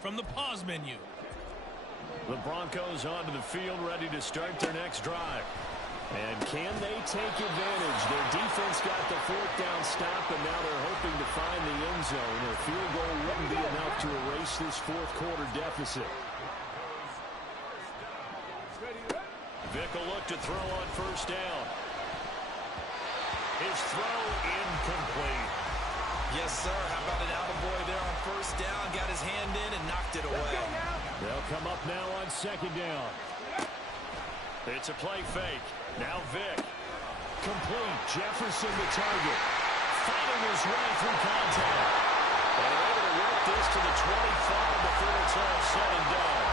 from the pause menu. The Broncos onto the field, ready to start their next drive. And can they take advantage? Their defense got the fourth down stop, and now they're hoping to find the end zone. A field goal wouldn't be enough to erase this fourth quarter deficit. Vick will look to throw on first down. His throw incomplete. Yes, sir. How about an attaboy there on first down? Got his hand in and knocked it away. They'll come up now on second down. It's a play fake. Now Vick. Complete. Jefferson the target. Fighting his way through contact. And they're able to work this to the 25 before it's all said and done.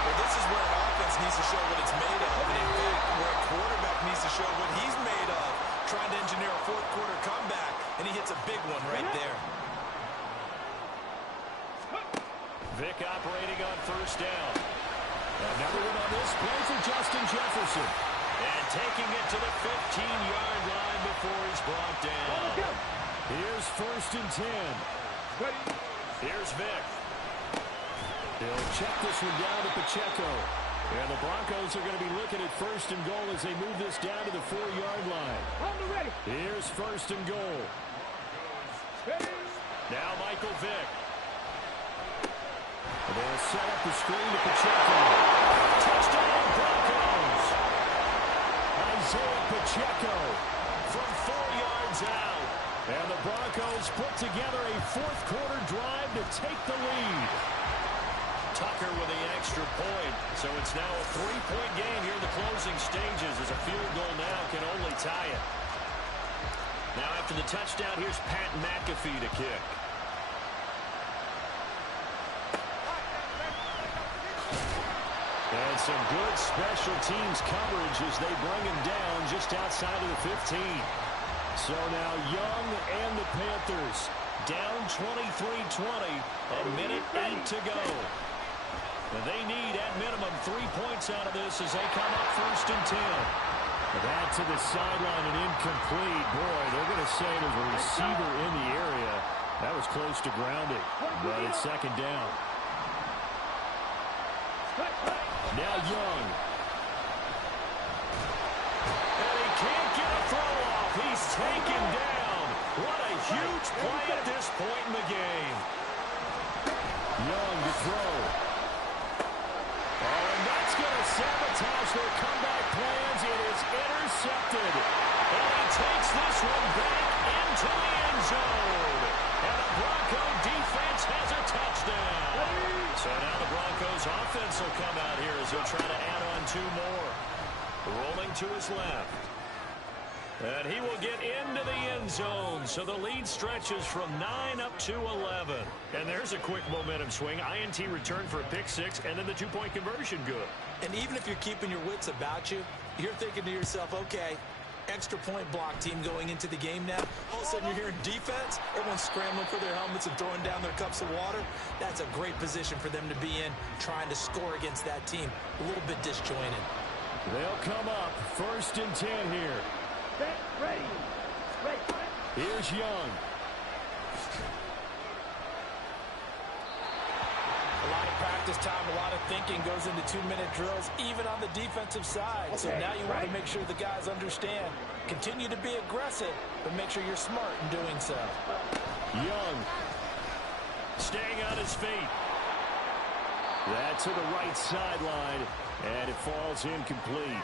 Well, this is where an offense needs to show what it's made of. And in fact, where a quarterback needs to show what he's made of. Trying to engineer a fourth quarter comeback, and he hits a big one right there. Vick operating on first down. Another one on this play for Justin Jefferson. And taking it to the 15-yard line before he's brought down. Here's first and 10. Here's Vick. He'll check this one down to Pacheco. And the Broncos are going to be looking at first and goal as they move this down to the 4-yard line. Here's first and goal. Now Michael Vick. They'll set up the screen to Pacheco. Touchdown Broncos. Isaiah Pacheco from 4 yards out. And the Broncos put together a fourth quarter drive to take the lead. Tucker with the extra point. So it's now a 3-point game here in the closing stages as a field goal now can only tie it. Now after the touchdown, here's Pat McAfee to kick. And some good special teams coverage as they bring him down just outside of the 15. So now Young and the Panthers down 23-20, a minute 8 to go. And they need, at minimum, 3 points out of this as they come up first and 10. That to the sideline and incomplete. Boy, they're going to say there's a receiver in the area. That was close to grounding, but it's second down. Now Young. And he can't get a throw off. He's taken down. What a huge play at this point in the game. Young to throw. And that's going to sabotage their comeback plans. It is intercepted. And he takes this one back into the end zone. And the Bronco defense has a touchdown. So now the Broncos offense will come out here as he'll try to add on 2 more. Rolling to his left. And he will get into the end zone. So the lead stretches from 9 up to 11. And there's a quick momentum swing. INT return for a pick 6 and then the 2-point conversion good. And even if you're keeping your wits about you, you're thinking to yourself, okay, extra point block team going into the game now. All of a sudden you're hearing defense. Everyone's scrambling for their helmets and throwing down their cups of water. That's a great position for them to be in, trying to score against that team. A little bit disjointed. They'll come up first and 10 here. Ready. Here's Young. A lot of practice time, a lot of thinking goes into 2-minute drills, even on the defensive side. So now you want to make sure the guys understand. Continue to be aggressive, but make sure you're smart in doing so. Young staying on his feet. That to the right sideline, and it falls incomplete.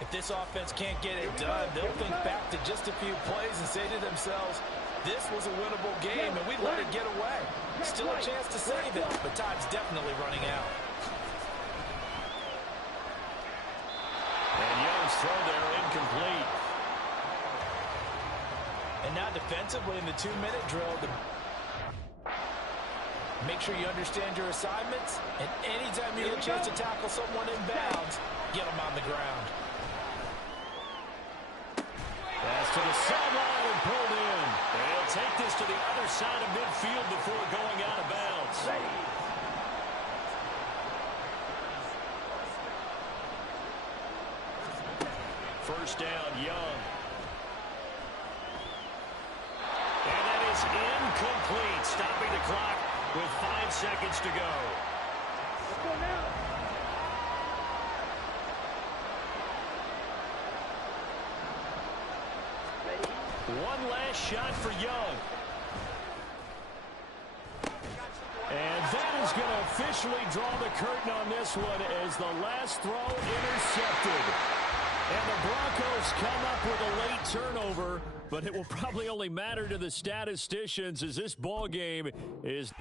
If this offense can't get it done, they'll think back to just a few plays and say to themselves, this was a winnable game, and we let it get away. Still a chance to save it, but time's definitely running out. And Young's throw there incomplete. And now defensively in the 2-minute drill, make sure you understand your assignments, and anytime you get a chance to tackle someone in bounds, get them on the ground. Pass to the sideline and pulled in. And he'll take this to the other side of midfield before going out of bounds. First down, Young. And that is incomplete. Stopping the clock with 5 seconds to go. Let's go now. One last shot for Young. And that is going to officially draw the curtain on this one as the last throw intercepted. And the Broncos come up with a late turnover, but it will probably only matter to the statisticians as this ball game is...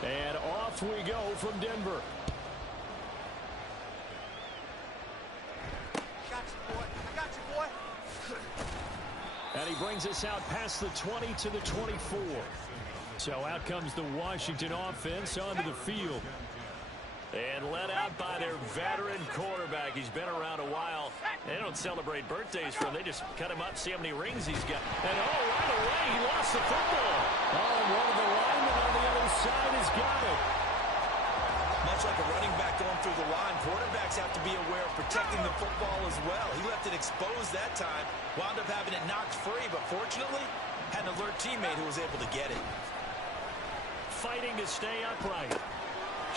And off we go from Denver. Got you, boy. I got you, boy. And he brings us out past the 20 to the 24. So out comes the Washington offense onto the field. And led out by their veteran quarterback. He's been around a while. They don't celebrate birthdays for him. They just cut him up, see how many rings he's got. And right away, he lost the football. And one of the linemen on the other side has got it. Much like a running back going through the line, quarterbacks have to be aware of protecting the football as well. He left it exposed that time, wound up having it knocked free, but fortunately, had an alert teammate who was able to get it. Fighting to stay upright.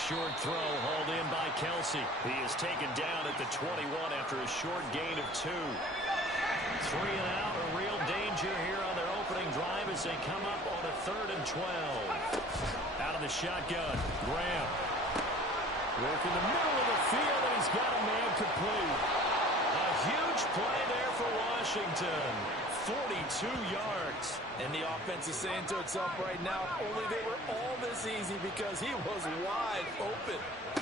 Short throw hauled in by Kelsey. He is taken down at the 21 after a short gain of 2. 3 and out, a real danger. danger here on their opening drive as they come up on a 3rd and 12. Out of the shotgun, Graham. Work in the middle of the field, and he's got a man complete. A huge play there for Washington. 42 yards. And the offense is saying to itself right now, only they were all this easy because he was wide open.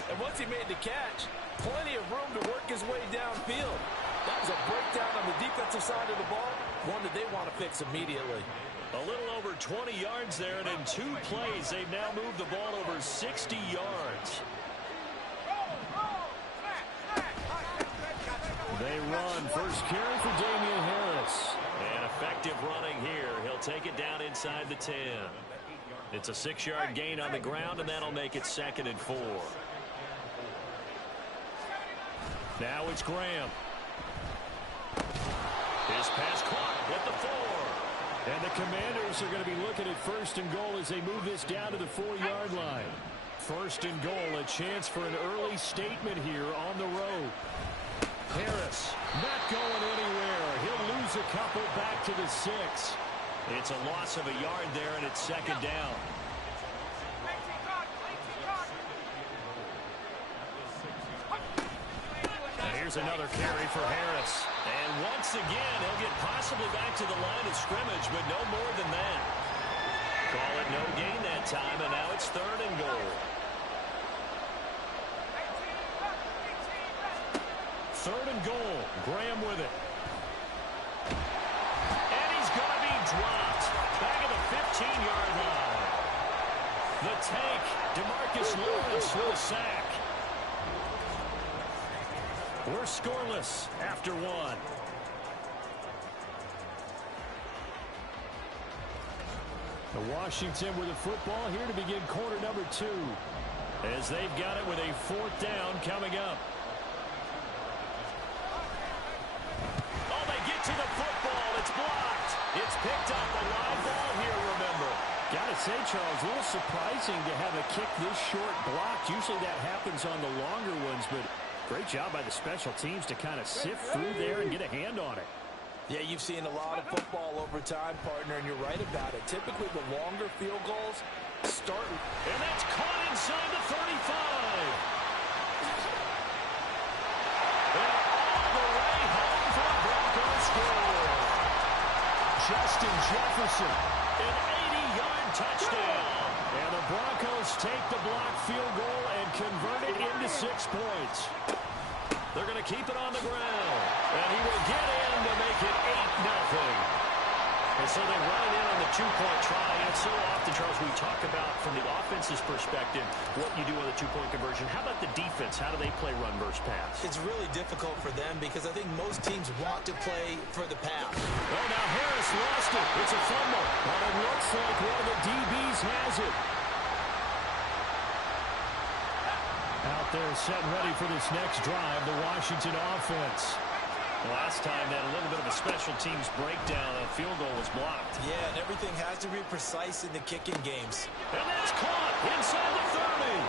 And once he made the catch, plenty of room to work his way downfield. That was a breakdown on the defensive side of the ball, one that they want to fix immediately. A little over 20 yards there, and in 2 plays, they've now moved the ball over 60 yards. They run. First carry for Damian Harris. And effective running here. He'll take it down inside the 10. It's a 6-yard gain on the ground, and that'll make it 2nd and 4. Now it's Graham. His pass caught at the 4. And the Commanders are going to be looking at 1st and goal as they move this down to the 4-yard line. 1st and goal, a chance for an early statement here on the road. Harris not going anywhere. He'll lose a couple back to the 6. It's a loss of a yard there, and it's 2nd down. And here's another carry for Harris. And once again, he'll get possibly back to the line of scrimmage, but no more than that. Call it no gain that time, and now it's 3rd and goal. 3rd and goal. Graham with it. And he's going to be dropped. Back at the 15-yard line. The tank, DeMarcus Lawrence with a sack. We're scoreless after 1. The Washington with the football here to begin quarter number 2. As they've got it with a 4th down coming up. To the football, it's blocked. It's picked up, a live ball here, remember. Gotta say, Charles, a little surprising to have a kick this short blocked. Usually that happens on the longer ones, but great job by the special teams to kind of sift through there and get a hand on it. Yeah, you've seen a lot of football over time, partner, and you're right about it. Typically, the longer field goals start. And that's caught inside the 35. Justin Jefferson, an 80-yard touchdown. And the Broncos take the blocked field goal and convert it into 6 points. They're going to keep it on the ground. And he will get in to make it 8-0. And so they run it in on the 2-point try. And so often, Charles, we talk about from the offense's perspective what you do on the 2-point conversion. How about the defense? How do they play run versus pass? It's really difficult for them because I think most teams want to play for the pass. Oh, now Harris lost it. It's a fumble. But it looks like one of the DBs has it. Out there set and ready for this next drive, the Washington offense. Last time they had a little bit of a special teams breakdown. A field goal was blocked. Yeah, and everything has to be precise in the kicking games. And that's caught inside the 30.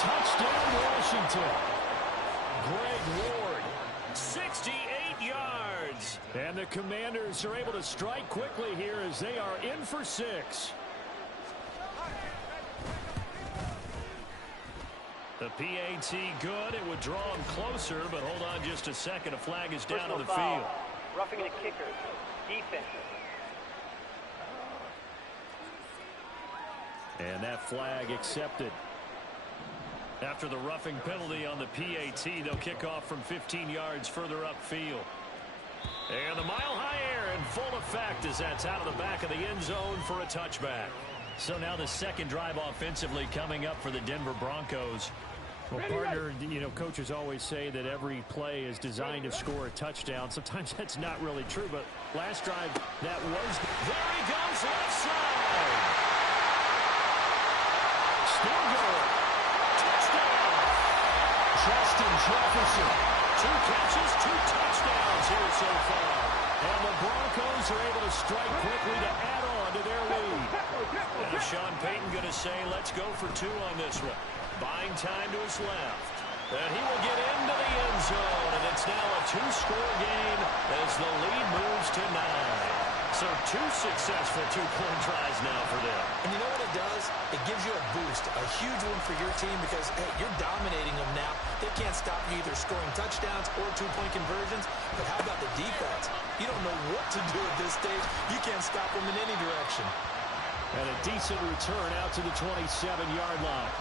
Touchdown, Washington. Greg Ward, 68 yards. And the Commanders are able to strike quickly here as they are in for 6. The PAT good. It would draw him closer, but hold on just a second. A flag is down on the field. Roughing the kicker. Defense. And that flag accepted. After the roughing penalty on the PAT, they'll kick off from 15 yards further upfield. And the mile-high air in full effect as that's out of the back of the end zone for a touchback. So now the second drive offensively coming up for the Denver Broncos. Well, partner, you know, coaches always say that every play is designed to score a touchdown. Sometimes that's not really true, but last drive, that was. There he goes, left side. Still going. Touchdown. Justin Jefferson. 2 catches, 2 touchdowns here so far. And the Broncos are able to strike quickly to add on to their lead. And Sean Payton going to say, let's go for 2 on this one. Buying time to his left. And he will get into the end zone, and it's now a two-score game as the lead moves to 9. So 2 successful two-point tries now for them. And you know what it does? It gives you a boost, a huge one for your team because, hey, you're dominating them now. They can't stop you either scoring touchdowns or two-point conversions. But how about the defense? You don't know what to do at this stage. You can't stop them in any direction. And a decent return out to the 27-yard line.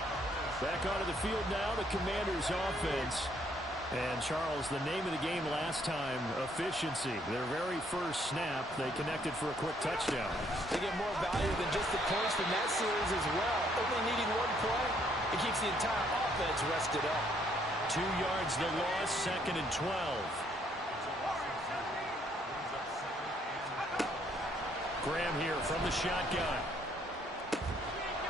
Back onto the field now, the Commanders' offense. And, Charles, the name of the game last time, efficiency. Their very first snap, they connected for a quick touchdown. They get more value than just the points from that series as well. Only needing 1 play, it keeps the entire offense rested up. 2 yards the loss, 2nd and 12. Graham here from the shotgun.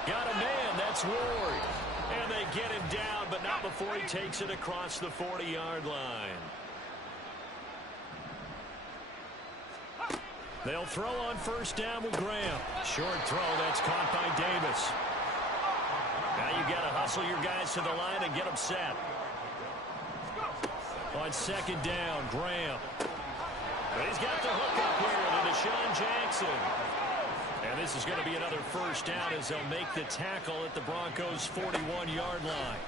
Got a man, that's Ward. And they get him down, but not before he takes it across the 40-yard line. They'll throw on first down with Graham. Short throw, that's caught by Davis. Now you got to hustle your guys to the line and get them set. On 2nd down, Graham. But he's got the hook up here to Deshaun Jackson. And this is going to be another first down as they'll make the tackle at the Broncos' 41-yard line.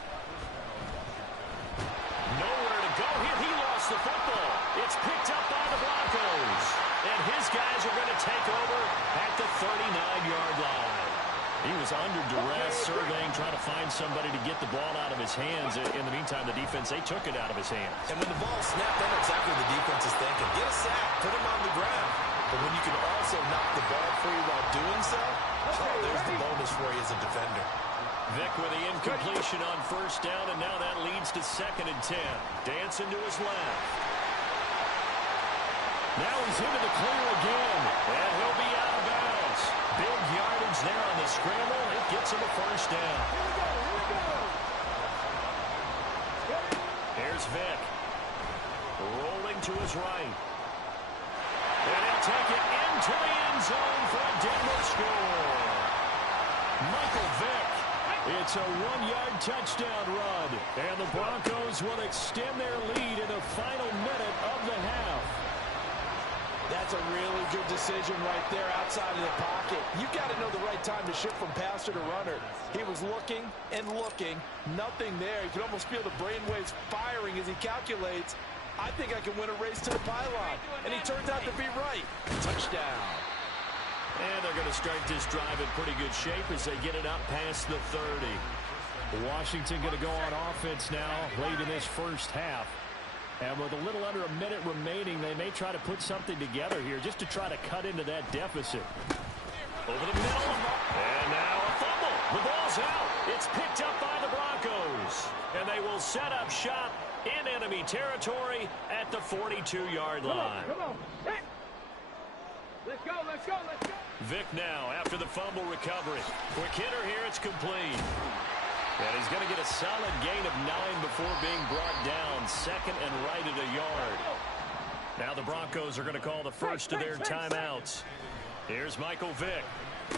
Nowhere to go here. He lost the football. It's picked up by the Broncos. And his guys are going to take over at the 39-yard line. He was under duress, surveying, trying to find somebody to get the ball out of his hands. In the meantime, the defense, they took it out of his hands. And when the ball snapped, I know exactly what the defense is thinking. Get a sack, put him on the ground. But when you can also knock the ball free while doing so, there's the bonus for you as a defender. Vick with the incompletion on first down, and now that leads to 2nd and 10. Dancing to his left. Now he's into the clear again, and he'll be out of bounds. Big yardage there on the scramble. It gets him a first down. Here's Vick. Rolling to his right. And he'll take it into the end zone for a Denver score. Michael Vick. It's a 1-yard touchdown run. And the Broncos will extend their lead in the final minute of the half. That's a really good decision right there outside of the pocket. You've got to know the right time to shift from passer to runner. He was looking and looking. Nothing there. You can almost feel the brainwaves firing as he calculates. I think I can win a race to the pylon. And he turns out to be right. Touchdown. And they're going to start this drive in pretty good shape as they get it up past the 30. Washington going to go on offense now late in this first half. And with a little under a minute remaining, they may try to put something together here just to try to cut into that deficit. Over the middle. And now a fumble. The ball's out. It's picked up by the Broncos. And they will set up shop in enemy territory at the 42-yard line. Come on. Hey. Let's go, let's go, let's go. Vick now after the fumble recovery. Quick hitter here, it's complete. And he's going to get a solid gain of 9 before being brought down. 2nd and right at a yard. Now the Broncos are going to call the first of their timeouts. Here's Michael Vick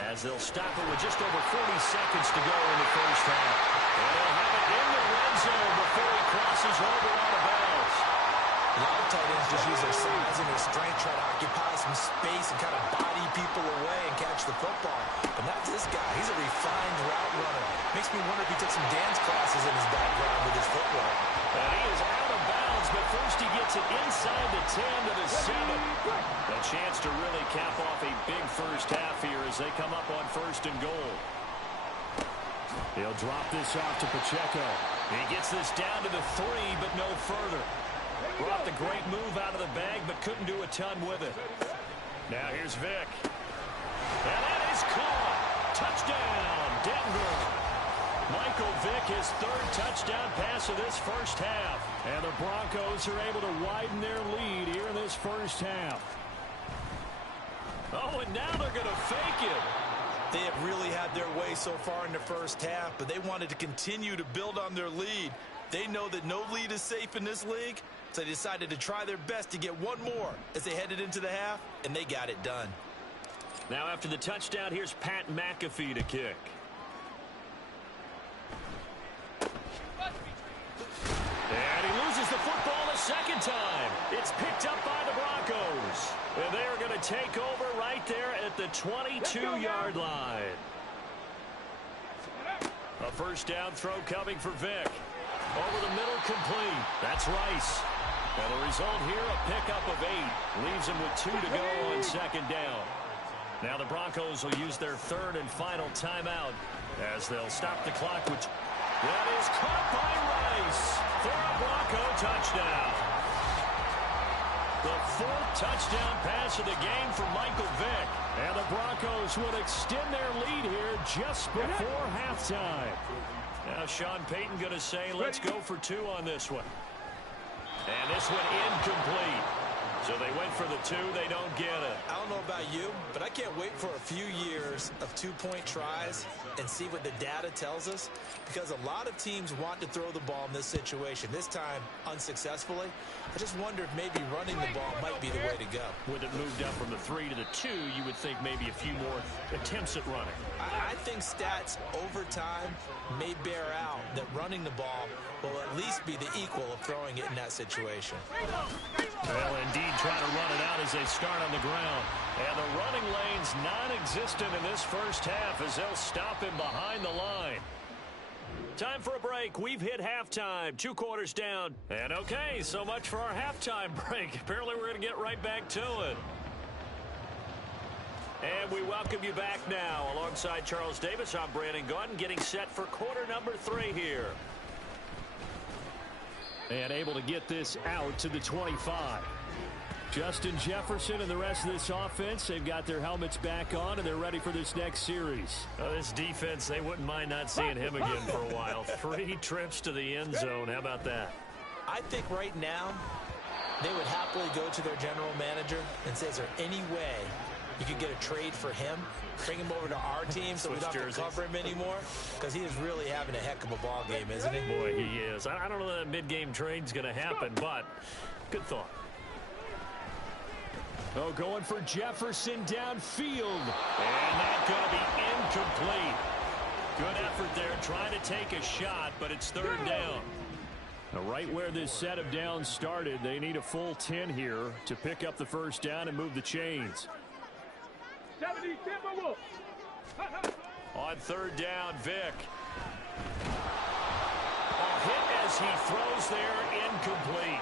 as they'll stop it with just over 40 seconds to go in the first half. And they'll have it in the red zone before he crosses over out of bounds. A lot of tight ends just use their size and their strength, try to occupy some space and kind of body people away and catch the football. But not this guy. He's a refined route runner. Makes me wonder if he took some dance classes in his background with his footwork. And he is out of bounds, but first he gets it inside the 10 to the 7. A chance to really cap off a big first half here as they come up on 1st and goal. He'll drop this off to Pacheco. He gets this down to the 3, but no further. Brought the great move out of the bag, but couldn't do a ton with it. Now here's Vick. And that is caught. Touchdown, Denver. Michael Vick, his 3rd touchdown pass of this first half. And the Broncos are able to widen their lead here in this first half. Oh, and now they're going to fake it. They have really had their way so far in the first half, but they wanted to continue to build on their lead. They know that no lead is safe in this league, so they decided to try their best to get one more as they headed into the half, and they got it done. Now after the touchdown, here's Pat McAfee to kick. second time. It's picked up by the Broncos. And they are going to take over right there at the 22-yard line. A first down throw coming for Vick. Over the middle, complete. That's Rice. And the result here, a pickup of 8. Leaves him with 2 to go on second down. Now the Broncos will use their third and final timeout as they'll stop the clock. Which that is caught by Rice for a Bronco touchdown. The 4th touchdown pass of the game for Michael Vick. And the Broncos will extend their lead here just before halftime. Now Sean Payton going to say, let's go for 2 on this one. And this one incomplete. So they went for the 2. They don't get it. I don't know about you, but I can't wait for a few years of 2-point tries and see what the data tells us, because a lot of teams want to throw the ball in this situation. This time, unsuccessfully. I just wonder if maybe running the ball might be the way to go. With it moved up from the 3 to the 2, you would think maybe a few more attempts at running. I think stats over time may bear out that running the ball will at least be the equal of throwing it in that situation. Well, indeed, trying to run it out as they start on the ground. And the running lane's non-existent in this first half as they'll stop him behind the line. Time for a break. We've hit halftime. 2 quarters down. And okay, so much for our halftime break. Apparently we're going to get right back to it. And we welcome you back now. Alongside Charles Davis, I'm Brandon Gaudin, getting set for quarter number 3 here. And able to get this out to the 25. Justin Jefferson and the rest of this offense, they've got their helmets back on, and they're ready for this next series. This defense, they wouldn't mind not seeing him again for a while. 3 trips to the end zone. How about that? I think right now they would happily go to their general manager and say, is there any way you could get a trade for him, bring him over to our team so we don't have to cover him anymore? Because he is really having a heck of a ball game, isn't he? Boy, he is. I don't know that mid-game trade's going to happen, but good thought. Oh, going for Jefferson downfield. And that's going to be incomplete. Good effort there, trying to take a shot, but it's 3rd down. Now, right where this set of downs started, they need a full 10 here to pick up the first down and move the chains. 70 Timberwolves. On 3rd down, Vick. A hit as he throws there, incomplete.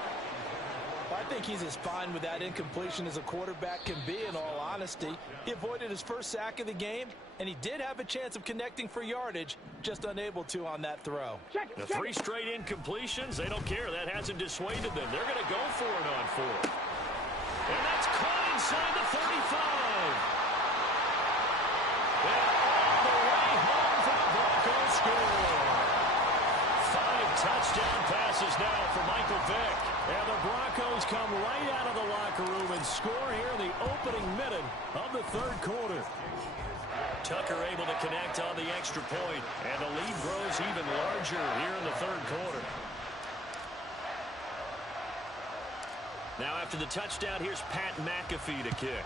I think he's as fine with that incompletion as a quarterback can be, in all honesty. He avoided his first sack of the game, and he did have a chance of connecting for yardage, just unable to on that throw. The 3 straight incompletions, they don't care. That hasn't dissuaded them. They're going to go for it on 4th. And that's caught inside the 35. And all the way home for the Broncos score. 5 touchdown passes now for Michael Vick. And the Broncos come right out of the locker room and score here in the opening minute of the 3rd quarter. Tucker able to connect on the extra point, and the lead grows even larger here in the 3rd quarter. Now after the touchdown, here's Pat McAfee to kick.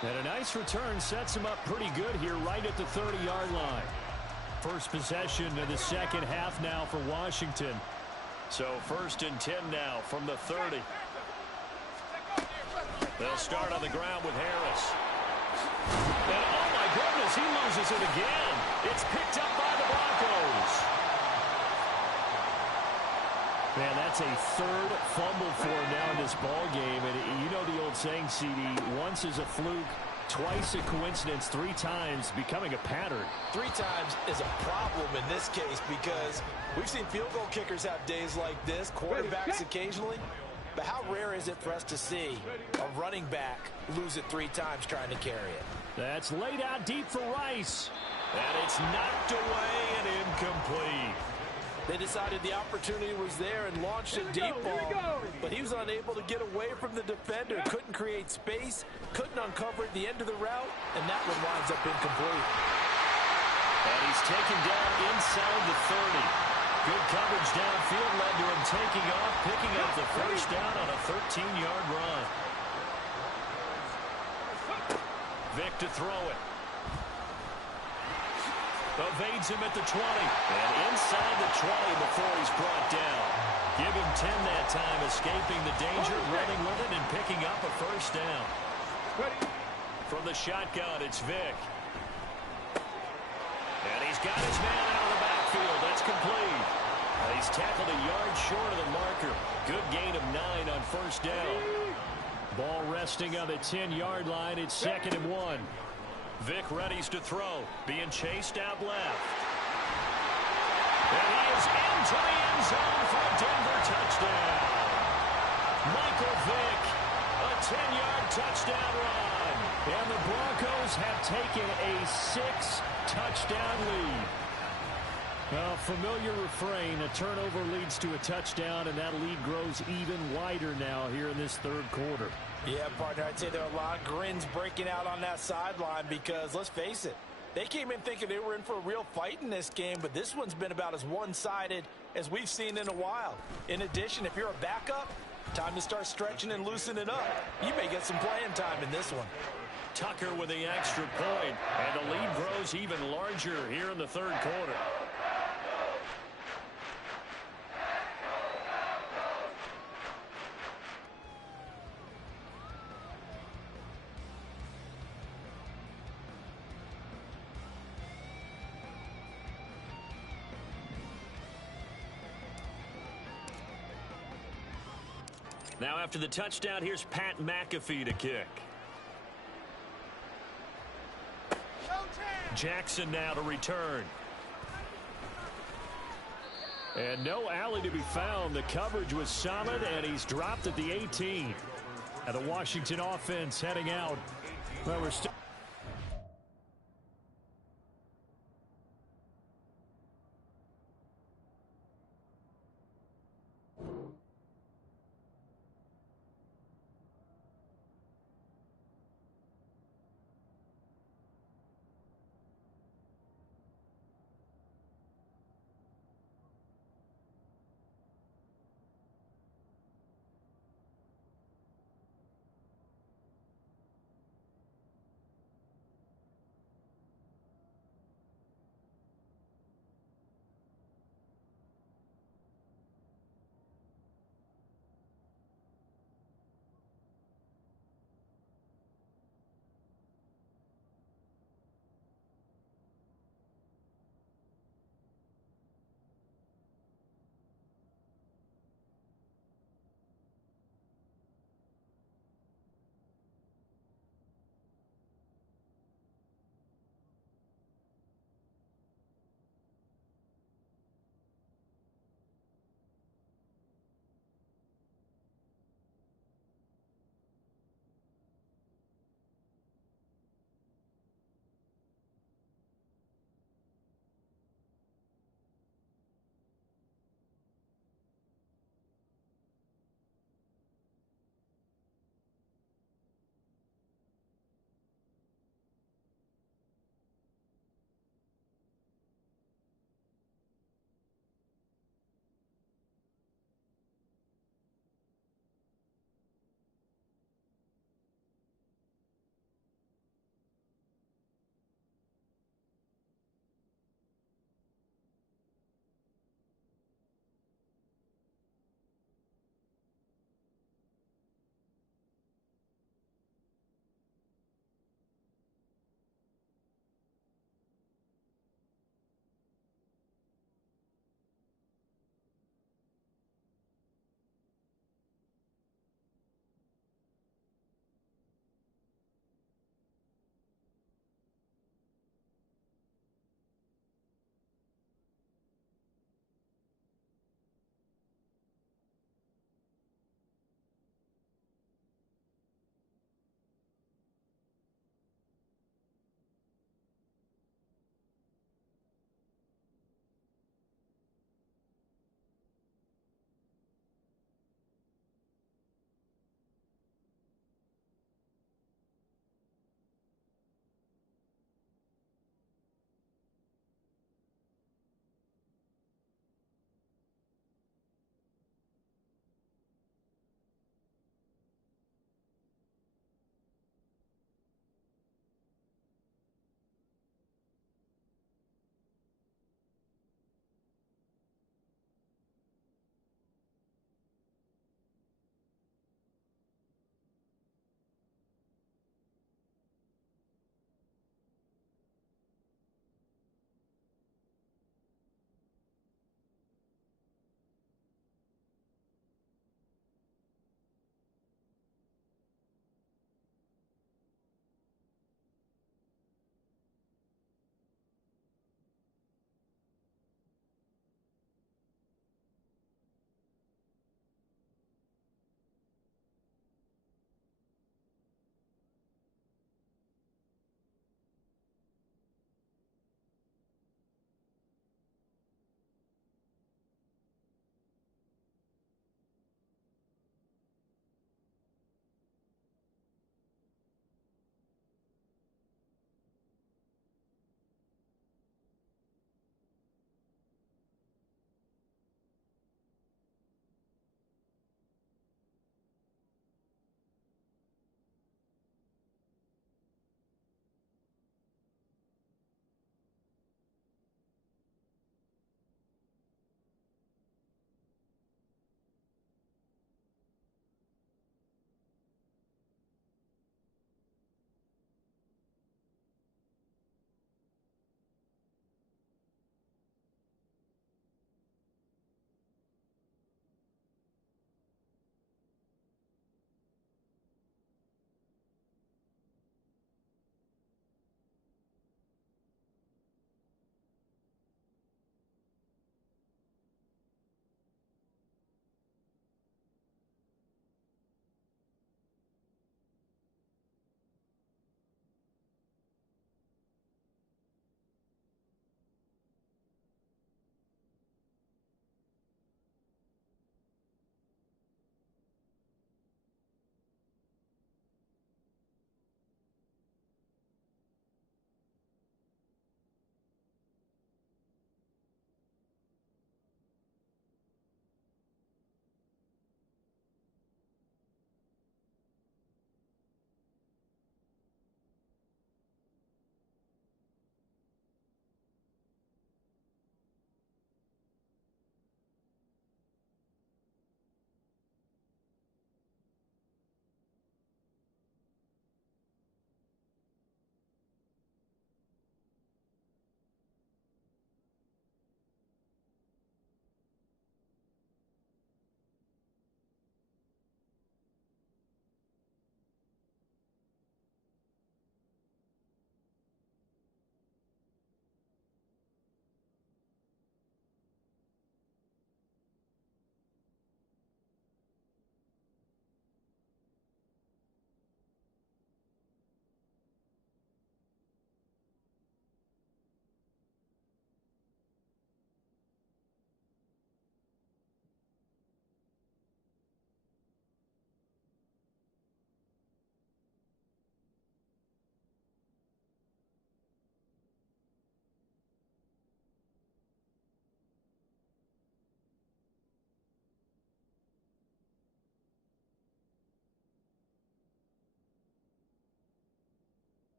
And a nice return sets him up pretty good here right at the 30-yard line. First possession of the second half now for Washington. So 1st and 10 now from the 30. They'll start on the ground with Harris. And oh my goodness, he loses it again. It's picked up by the Broncos. Man, that's a 3rd fumble for him now in this ball game. And you know the old saying, CD, once is a fluke, twice a coincidence, 3 times becoming a pattern. 3 times is a problem in this case because we've seen field goal kickers have days like this, quarterbacks occasionally. But how rare is it for us to see a running back lose it 3 times trying to carry it? That's laid out deep for Rice. And it's knocked away and incomplete. They decided the opportunity was there and launched a deep ball, but he was unable to get away from the defender, couldn't create space, couldn't uncover at the end of the route, and that one winds up incomplete. And he's taken down inside the 30. Good coverage downfield led to him taking off, picking up the first down on a 13-yard run. Vick to throw it. Evades him at the 20. And inside the 20 before he's brought down. Give him 10 that time, escaping the danger, running with it, and picking up a first down. From the shotgun, it's Vick. And he's got his man out of the backfield. That's complete. He's tackled a yard short of the marker. Good gain of 9 on first down. Ball resting on the 10-yard line. It's 2nd and 1. Vick readies to throw. Being chased out left. And he is into the end zone for a Denver touchdown. Michael Vick, a 10-yard touchdown run. And the Broncos have taken a 6-touchdown lead. A familiar refrain, a turnover leads to a touchdown, and that lead grows even wider now here in this third quarter. Yeah, partner, I'd say there are a lot of grins breaking out on that sideline because, let's face it, they came in thinking they were in for a real fight in this game, but this one's been about as one-sided as we've seen in a while. In addition, if you're a backup, time to start stretching and loosening up. You may get some playing time in this one. Tucker with the extra point, and the lead grows even larger here in the third quarter. Now after the touchdown, here's Pat McAfee to kick. Jackson now to return. And no alley to be found. The coverage was solid, and he's dropped at the 18. And the Washington offense heading out. Well, we're still...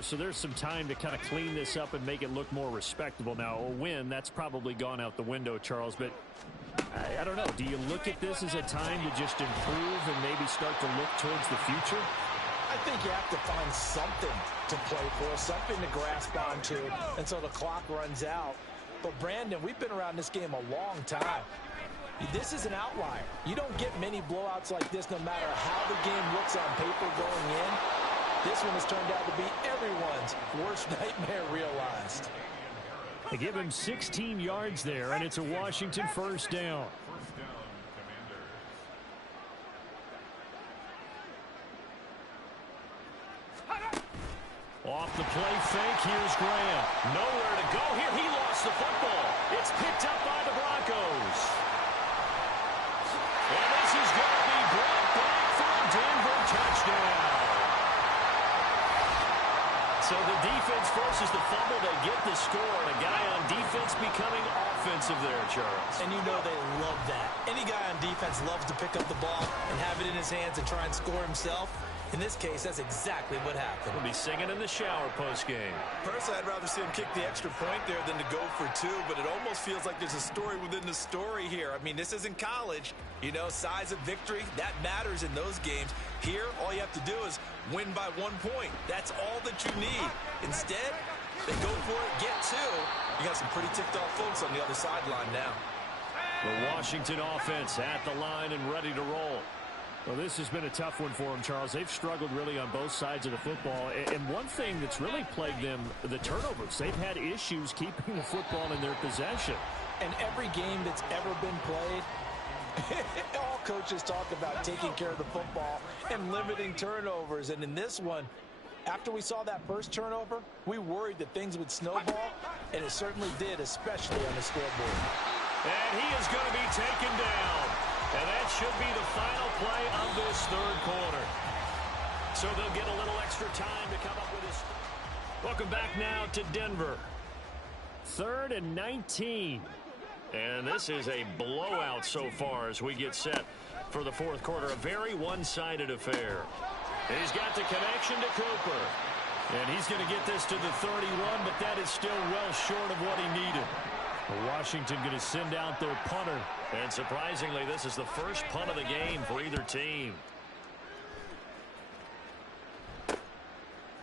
So there's some time to kind of clean this up and make it look more respectable. Now, a win, that's probably gone out the window, Charles. But I don't know. Do you look at this as a time to just improve and maybe start to look towards the future? I think you have to find something to play for, something to grasp onto until the clock runs out. But, Brandon, we've been around this game a long time. This is an outlier. You don't get many blowouts like this no matter how the game looks on paper going in. This one has turned out to be everyone's worst nightmare realized. They give him 16 yards there, and it's a Washington first down. Off the play fake, here's Graham. Nowhere to go here. He lost the football. It's picked up by the Broncos. And this is going to be brought back for a Denver touchdown. So the defense forces the fumble. They get the score, and a guy on defense becoming offensive there, Charles. And you know they love that. Any guy on defense loves to pick up the ball and have it in his hands and try and score himself. In this case, that's exactly what happened. We'll be singing in the shower post-game. Personally, I'd rather see him kick the extra point there than to go for two, but it almost feels like there's a story within the story here. I mean, this isn't college. You know, size of victory, that matters in those games. Here, all you have to do is win by 1 point. That's all that you need. Instead, they go for it, get two. You got some pretty ticked-off folks on the other sideline now. The Washington offense at the line and ready to roll. Well, this has been a tough one for them, Charles. They've struggled really on both sides of the football. And one thing that's really plagued them, the turnovers. They've had issues keeping the football in their possession. And every game that's ever been played, all coaches talk about taking care of the football and limiting turnovers. And in this one, after we saw that first turnover, we worried that things would snowball, and it certainly did, especially on the scoreboard. And he is going to be taken down. And that should be the final play of this third quarter. So they'll get a little extra time to come up with his. Welcome back now to Denver. 3rd and 19. And this is a blowout so far as we get set for the fourth quarter. A very one-sided affair. He's got the connection to Cooper. And he's going to get this to the 31, but that is still well short of what he needed. Washington going to send out their punter. And surprisingly, this is the first punt of the game for either team.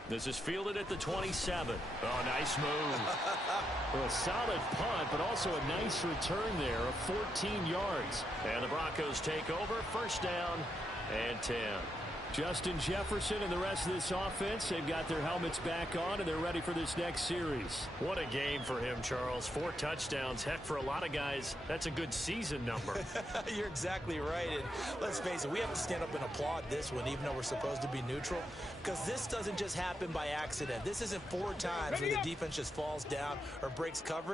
This is fielded at the 27. Oh, nice move. Well, a solid punt, but also a nice return there of 14 yards. And the Broncos take over. First down and 10. Justin Jefferson and the rest of this offense, they've got their helmets back on, and they're ready for this next series. What a game for him, Charles. 4 touchdowns. Heck, for a lot of guys, that's a good season number. You're exactly right. And let's face it, we have to stand up and applaud this one, even though we're supposed to be neutral, because this doesn't just happen by accident. This isn't 4 times where the defense just falls down or breaks coverage.